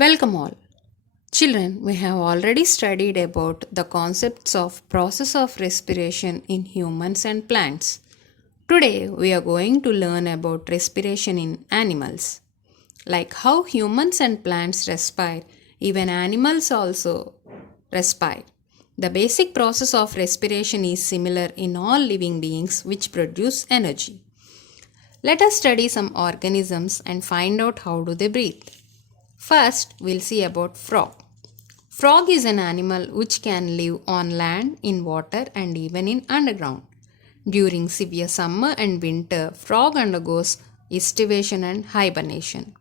Welcome all. Children, we have already studied about the concepts of process of respiration in humans and plants. Today we are going to learn about respiration in animals. Like how humans and plants respire, even animals also respire. The basic process of respiration is similar in all living beings which produce energy. Let us study some organisms and find out how do they breathe. First, we'll see about frog. Frog is an animal which can live on land, in water and even in underground. During severe summer and winter, frog undergoes estivation and hibernation.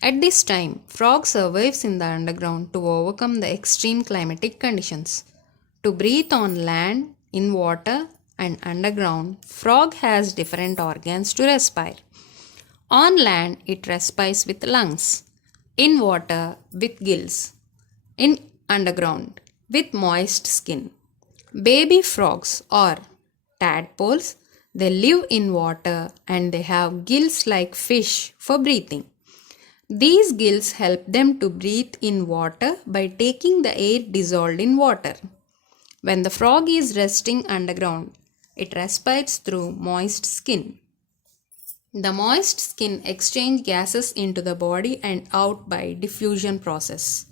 At this time, frog survives in the underground to overcome the extreme climatic conditions. To breathe on land, in water and underground, frog has different organs to respire. On land, it respires with lungs. In water, with gills. In underground, with moist skin. Baby frogs or tadpoles, they live in water and they have gills like fish for breathing. These gills help them to breathe in water by taking the air dissolved in water. When the frog is resting underground, it respires through moist skin. The moist skin exchange gases into the body and out by diffusion process.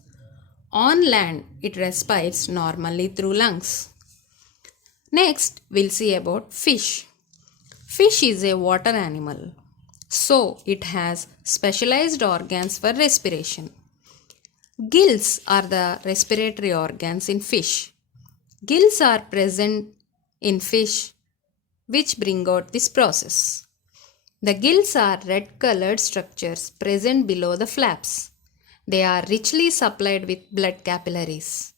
On land, it respires normally through lungs. Next, we'll see about fish. Fish is a water animal, so it has specialized organs for respiration. Gills are the respiratory organs in fish. Gills are present in fish which bring out this process. The gills are red colored structures present below the flaps. They are richly supplied with blood capillaries.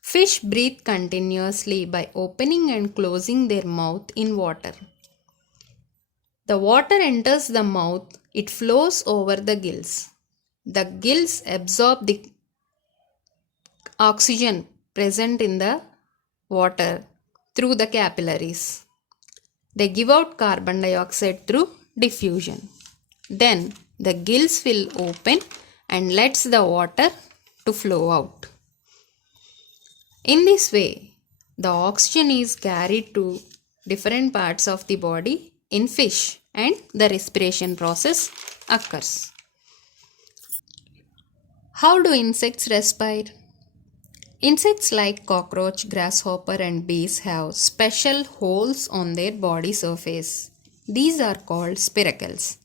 Fish breathe continuously by opening and closing their mouth in water. The water enters the mouth, it flows over the gills. The gills absorb the oxygen present in the water through the capillaries. They give out carbon dioxide through diffusion. Then the gills will open and lets the water to flow out. In this way, the oxygen is carried to different parts of the body in fish and the respiration process occurs. How do insects respire? Insects like cockroach, grasshopper and bees have special holes on their body surface. These are called spiracles.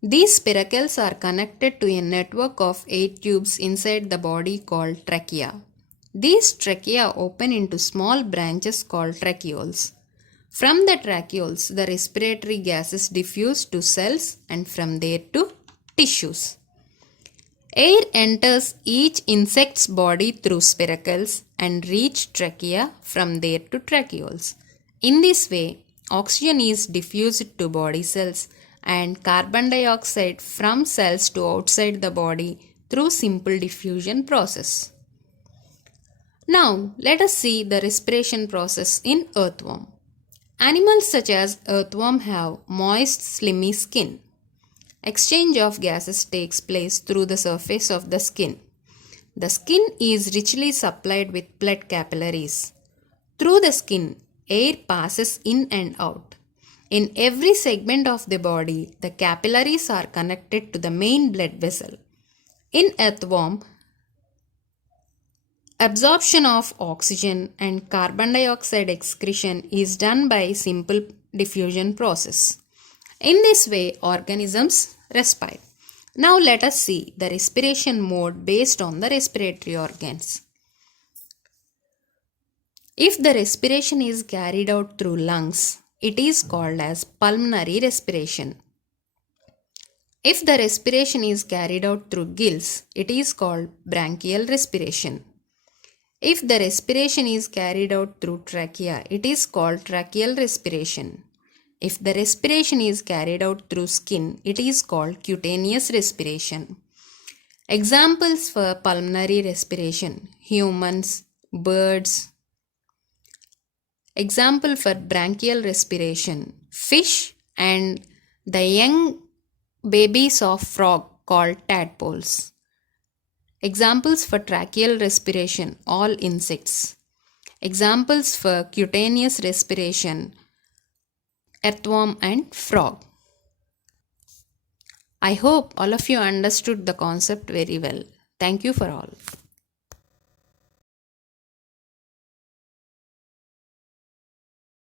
These spiracles are connected to a network of air tubes inside the body called trachea. These trachea open into small branches called tracheoles. From the tracheoles, the respiratory gases diffuse to cells and from there to tissues. Air enters each insect's body through spiracles and reach trachea from there to tracheoles. In this way, oxygen is diffused to body cells and carbon dioxide from cells to outside the body through simple diffusion process. Now, let us see the respiration process in earthworm. Animals such as earthworm have moist, slimy skin. Exchange of gases takes place through the surface of the skin. The skin is richly supplied with blood capillaries. Through the skin, air passes in and out. In every segment of the body, the capillaries are connected to the main blood vessel. In earthworm, absorption of oxygen and carbon dioxide excretion is done by simple diffusion process. In this way, organisms respire. Now let us see the respiration mode based on the respiratory organs. If the respiration is carried out through lungs, it is called as pulmonary respiration. If the respiration is carried out through gills, it is called branchial respiration. If the respiration is carried out through trachea, it is called tracheal respiration. If the respiration is carried out through skin, it is called cutaneous respiration. Examples for pulmonary respiration: humans, birds. Example for branchial respiration: fish and the young babies of frog called tadpoles. Examples for tracheal respiration, all insects. Examples for cutaneous respiration, earthworm and frog. I hope all of you understood the concept very well. Thank you for all.